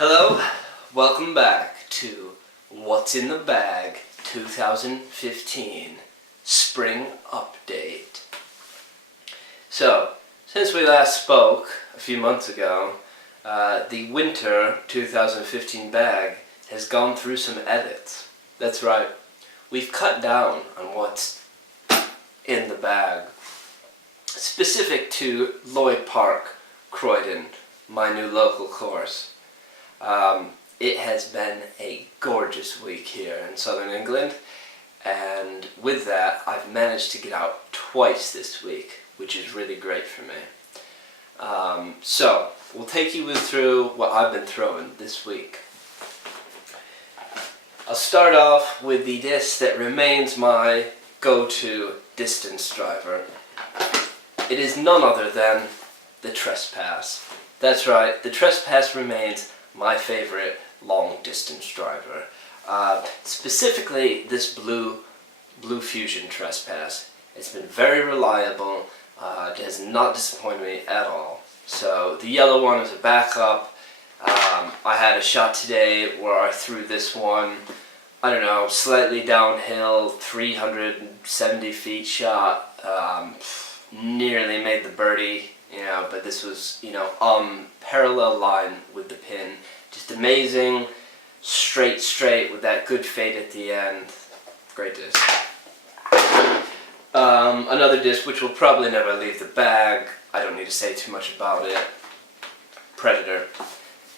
Hello, welcome back to What's in the Bag 2015 Spring Update. So, since we last spoke a few months ago, the Winter 2015 bag has gone through some edits. That's right, we've cut down on what's in the bag. Specific to Lloyd Park, Croydon, my new local course. It has been a gorgeous week here in southern England, and with that I've managed to get out twice this week, which is really great for me. So we'll take you through what I've been throwing this week. I'll start off with the disc that remains my go-to distance driver. It is none other than the Trespass. That's right, the Trespass remains my favorite long distance driver. Specifically this Blue Fusion Trespass. It's been very reliable. It has not disappointed me at all. So the yellow one is a backup. I had a shot today where I threw this one, I don't know, slightly downhill, 370 feet shot. Nearly made the birdie, but this was, parallel line with the pin. Just amazing, straight with that good fade at the end. Great disc. Another disc which will probably never leave the bag, I don't need to say too much about it, Predator.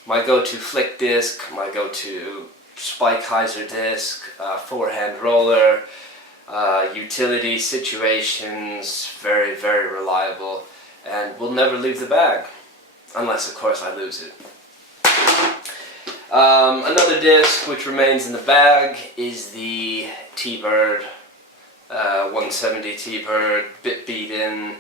My go-to flick disc, my go-to Spike Heiser disc, forehand roller, utility situations, very reliable, and will never leave the bag, unless of course I lose it. Another disc which remains in the bag is the T-Bird, 170 T-Bird, bit beaten,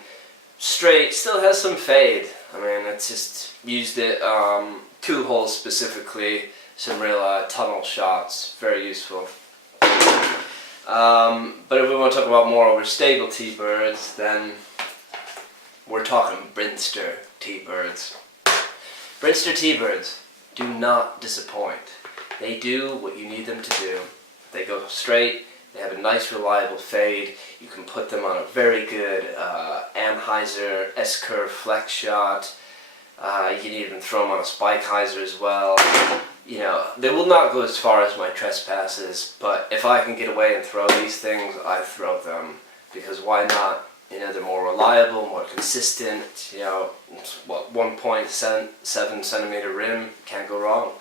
straight, still has some fade. I mean, it's just used it, 2 holes specifically, some real tunnel shots, very useful. But if we want to talk about more overstable T-Birds, then we're talking Brinster T-Birds. Brinster T-Birds do not disappoint. They do what you need them to do. They go straight, they have a nice reliable fade. You can put them on a very good Anheuser S-Curve flex shot. You can even throw them on a Spike Heiser as well. They will not go as far as my Trespasses, but if I can get away and throw these things, I throw them. Because why not? They're more reliable, more consistent. 1.7 centimeter rim, can't go wrong.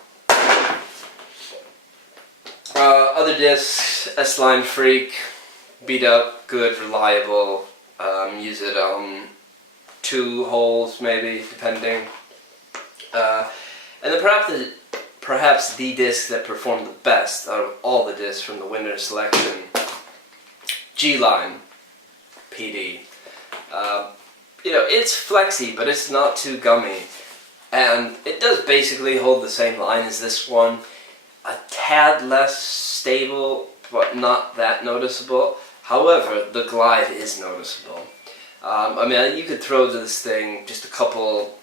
Other discs, S-Line Freak, beat up, good, reliable. Use it on 2 holes maybe, depending. And then perhaps the disc that performed the best out of all the discs from the winter selection, G-Line PD. It's flexy, but it's not too gummy, and it does basically hold the same line as this one. A tad less stable, but not that noticeable. However, the glide is noticeable. You could throw this thing just a couple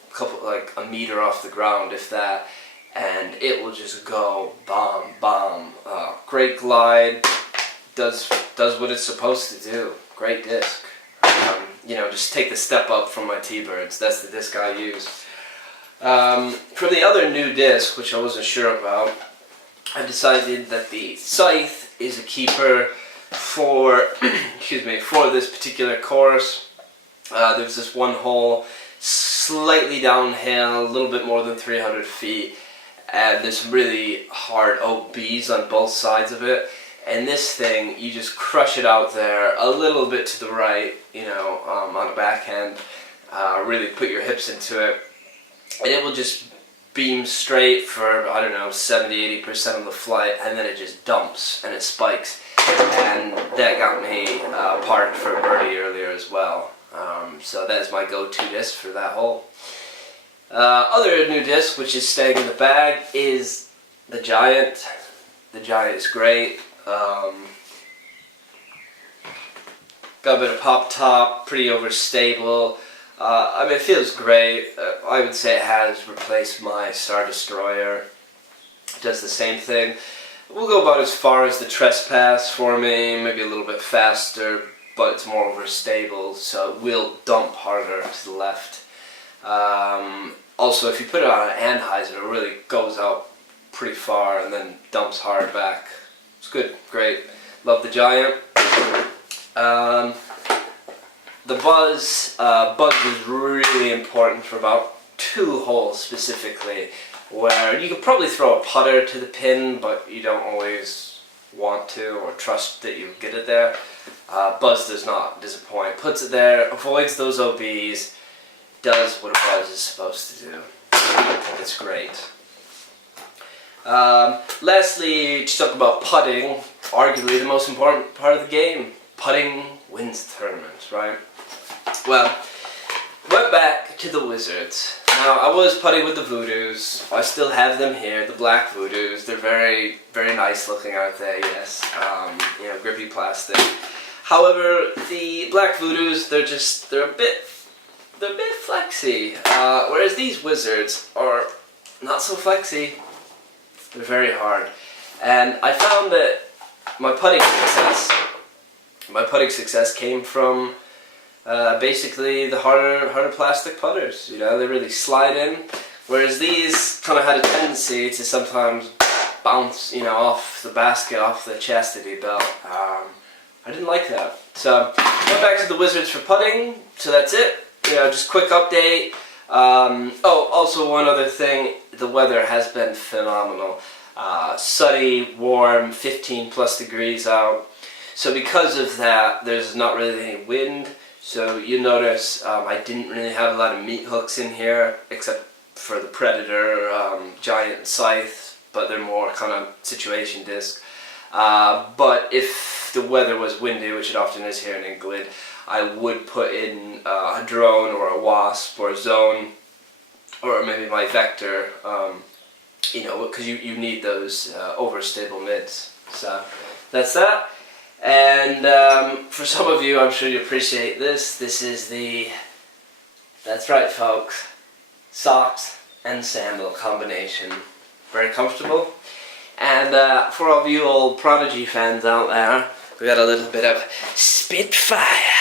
like a meter off the ground, if that, and it will just go bomb. Great glide, does what it's supposed to do. Great disc. Just take the step up from my T-Birds. That's the disc I use. For the other new disc, which I wasn't sure about, I decided that the Scythe is a keeper for for this particular course. There's this one hole, slightly downhill, a little bit more than 300 feet, and there's some really hard OBs on both sides of it. And this thing, you just crush it out there, a little bit to the right, on the backhand, really put your hips into it, and it will just beam straight for, 70-80% of the flight, and then it just dumps, and it spikes. And that got me parked for a birdie earlier as well. So that is my go-to disc for that hole. Other new disc, which is staying in the bag, is the Giant. The Giant is great. Got a bit of pop top, pretty overstable. It feels great. I would say it has replaced my Star Destroyer does the same thing. We'll go about as far as the Trespass for me, maybe a little bit faster, but it's more overstable, so it will dump harder to the left. Also, if you put it on an Anheuser, it really goes out pretty far and then dumps hard back. It's good, great. Love the Giant. The buzz is really important for about 2 holes specifically, where you could probably throw a putter to the pin, but you don't always want to or trust that you get it there. Buzz does not disappoint. Puts it there, avoids those OBs, does what a buzz is supposed to do. It's great. Lastly, to talk about putting, arguably the most important part of the game. Putting wins the tournament, right? Well, went back to the Wizards. Now, I was putting with the Voodoos. I still have them here, the black Voodoos. They're very, very nice looking, aren't they? Yes. Grippy plastic. However, the black Voodoos, they're a bit flexy. Whereas these Wizards are not so flexy. They're very hard. And I found that my putting success came from basically the harder plastic putters. You know, they really slide in, whereas these kind of had a tendency to sometimes bounce, off the basket, off the chastity belt. I didn't like that, so went back to the Wizards for putting. So that's it. Just quick update. Also one other thing: the weather has been phenomenal. Sunny, warm, 15 plus degrees out. So because of that, there's not really any wind. So you notice I didn't really have a lot of meat hooks in here, except for the Predator, Giant, and Scythe, but they're more kind of situation disc. But if the weather was windy, which it often is here in England, I would put in a Drone or a Wasp or a Zone, or maybe my Vector, because you need those overstable mids. So that's that. And for some of you, I'm sure you appreciate this. This is that's right folks, socks and sandal combination. Very comfortable. And for all of you old Prodigy fans out there, we got a little bit of Spitfire.